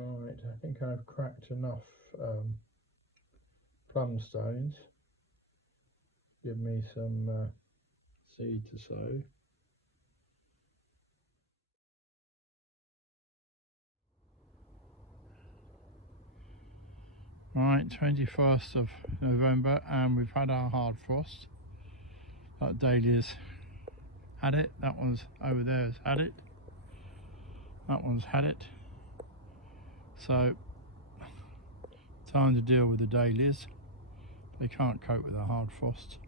Right, I think I've cracked enough plum stones. Give me some seed to sow. Right, 21st of November, and we've had our hard frost. That dahlia's had it, that one's over there has had it, that one's had it. So, time to deal with the dahlias. They can't cope with a hard frost.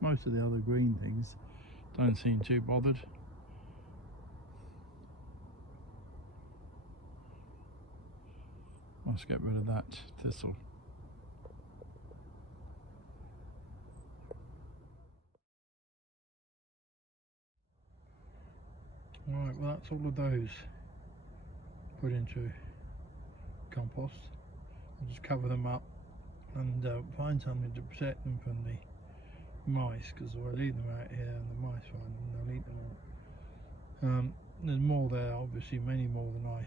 Most of the other green things don't seem too bothered. Let's get rid of that thistle. Right, well that's all of those put into compost. I'll just cover them up and find something to protect them from the mice, because if I leave them out here and the mice find them, they'll eat them all. There's more there, obviously many more than I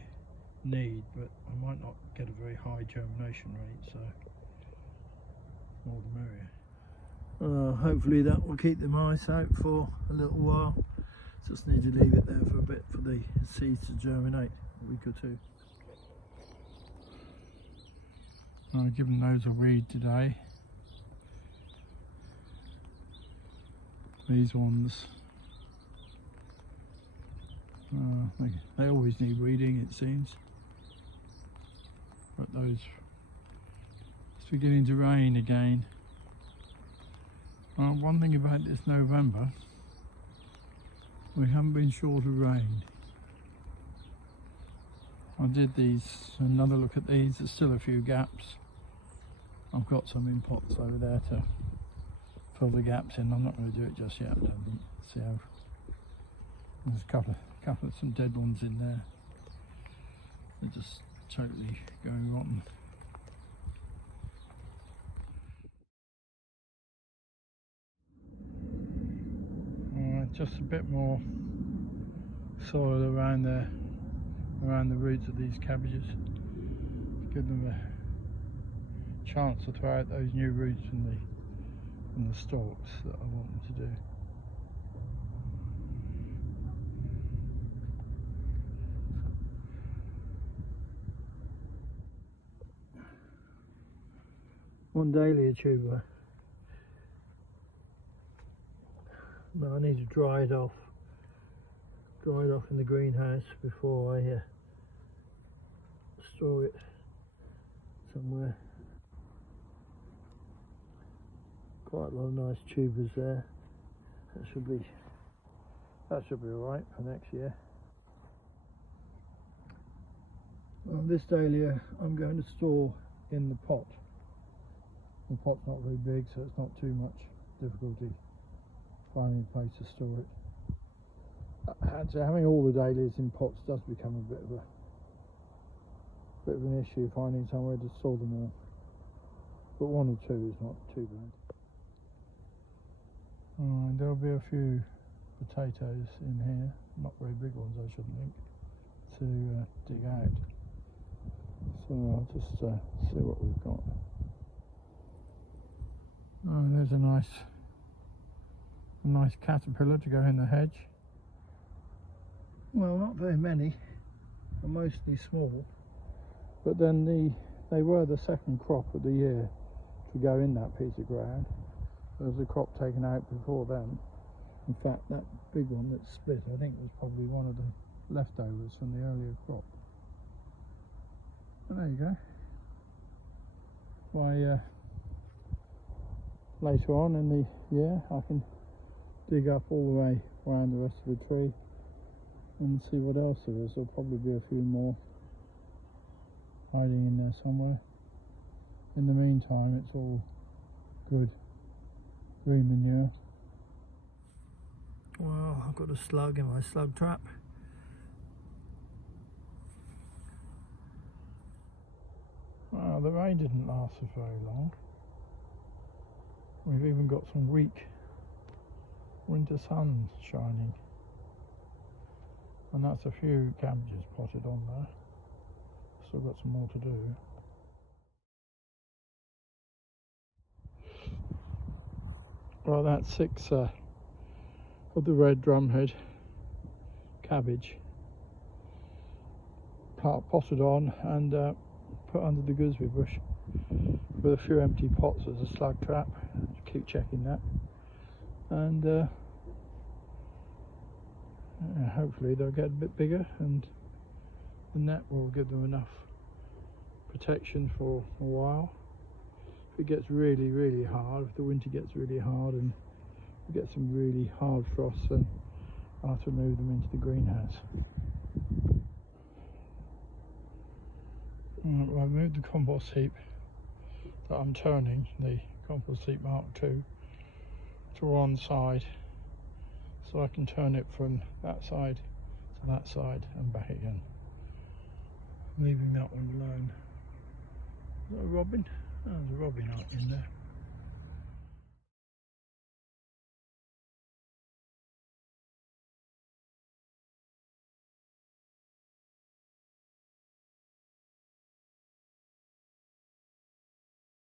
need, but I might not get a very high germination rate, so more the merrier. Hopefully that will keep the mice out for a little while. Just need to leave it there for a bit for the seeds to germinate, a week or two. I've given those a weed today. These ones, they always need weeding, it seems. But those, it's beginning to rain again. One thing about this November, we haven't been short of rain. I did another look at these, there's still a few gaps. I've got some in pots over there to fill the gaps in. I'm not going to do it just yet, I don't think. See how there's a couple of some dead ones in there. They're just totally going rotten. Just a bit more soil around the roots of these cabbages. Give them a chance to throw out those new roots from the stalks that I want them to do. One dahlia tuber, but I need to dry it off in the greenhouse before I store it somewhere. Quite a lot of nice tubers there. That should be alright for next year. Well, this dahlia I'm going to store in the pot. The pot's not very big, so it's not too much difficulty finding a place to store it. So having all the dahlias in pots does become a bit of an issue, finding somewhere to store them all. But one or two is not too bad. There'll be a few potatoes in here, not very big ones I shouldn't think, to dig out. So I'll just see what we've got. Oh, there's a nice caterpillar to go in the hedge. Well, not very many, they're mostly small. But then they were the second crop of the year to go in that piece of ground. There was a crop taken out before then. In fact, that big one that split, I think, was probably one of the leftovers from the earlier crop. But there you go. Why, later on in the year, I can dig up all the way around the rest of the tree and see what else there is. There'll probably be a few more hiding in there somewhere. In the meantime, it's all good green manure. Well, I've got a slug in my slug trap. Well, the rain didn't last for very long. We've even got some weak winter sun shining. And that's a few cabbages potted on there. Still got some more to do. Well, that's 6 of the red drumhead cabbage potted on and put under the gooseberry bush with a few empty pots as a slug trap. Just keep checking that, and hopefully they'll get a bit bigger and the net will give them enough protection for a while. If it gets really hard, if the winter gets really hard and we get some really hard frosts, then I'll have to move them into the greenhouse. Well, I've moved the compost heap that I'm turning, the compost heap Mark II, to one side, so I can turn it from that side to that side and back again, leaving that one alone. Is that a robin? Oh, there's a robin out in there.